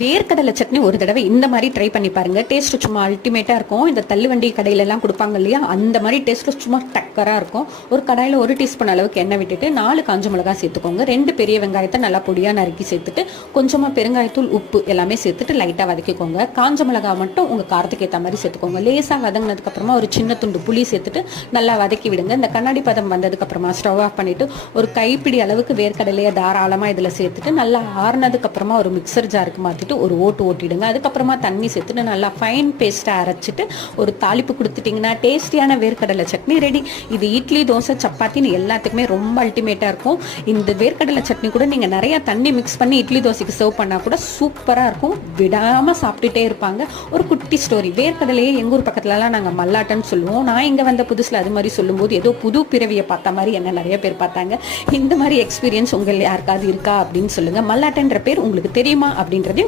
வேர்க்கடலை சட்னி ஒரு தடவை இந்த மாதிரி ட்ரை பண்ணி பாருங்க. டேஸ்ட் சும்மா அல்டிமேட்டா இருக்கும். இந்த தள்ளுவண்டி கடையில எல்லாம் கொடுப்பாங்க இல்லையா? அந்த மாதிரி டேஸ்ட் சும்மா டக்கரா இருக்கும். ஒரு கடாயில ஒரு டீஸ்பூன் அளவுக்கு எண்ணெய் விட்டுட்டு நாலு காஞ்ச மிளகா சேர்த்துக்கோங்க. ரெண்டு பெரிய வெங்காயத்தை நல்லா பொடியா நறுக்கி சேர்த்துட்டு கொஞ்சமா பெருங்காயத்தூள் உப்பு எல்லாமே சேர்த்துட்டு லைட்டா வதக்கிக்கோங்க. காஞ்ச மிளகா மட்டும் உங்க காரத்துக்கு ஏற்ற மாதிரி சேர்த்துக்கோங்க. லேசா வதங்கினதுக்கு அப்புறமா ஒரு சின்ன துண்டு புளி சேர்த்துட்டு நல்லா வதக்கி விடுங்க. இந்த கண்ணாடி பதம் வந்ததுக்கு அப்புறமா ஸ்டவ் ஆஃப் பண்ணிட்டு ஒரு கைப்பிடி அளவுக்கு வேர்க்கடலையை தாராளமா இதுல சேர்த்துட்டு நல்லா ஆறுனதுக்கு அப்புறமா ஒரு மிக்சர் ஜாருக்கு பார்த்துட்டு ஒரு ஓட்டு ஓட்டிடுங்க. அதுக்கப்புறமா தண்ணி சேர்த்துட்டு நல்லா ஃபைன் பேஸ்ட்டாக அரைச்சிட்டு ஒரு தாளிப்பு கொடுத்துட்டிங்கன்னா டேஸ்டியான வேர்க்கடலை சட்னி ரெடி இது இட்லி தோசை சப்பாத்தின்னு எல்லாத்துக்குமே ரொம்ப அல்டிமேட்டாக இருக்கும். இந்த வேர்க்கடலை சட்னி கூட நீங்கள் நிறையா தண்ணி மிக்ஸ் பண்ணி இட்லி தோசைக்கு சர்வ் பண்ணால் கூட சூப்பராக இருக்கும். விடாமல் சாப்பிட்டுட்டே இருப்பாங்க. ஒரு குட்டி ஸ்டோரி வேர்க்கடலையே எங்கள் ஊர் பக்கத்துலலாம் நாங்கள் மல்லாட்டன்னு சொல்லுவோம். நான் இங்கே வந்த புதுசில் அது மாதிரி சொல்லும்போது ஏதோ புது பிறவியை பார்த்த மாதிரி என்ன நிறைய பேர் பார்த்தாங்க. இந்த மாதிரி எக்ஸ்பீரியன்ஸ் உங்கள் யாருக்காவது இருக்கா அப்படின்னு சொல்லுங்கள் மல்லாட்டன்ற பேர் உங்களுக்கு தெரியுமா அப்படின்றதையும்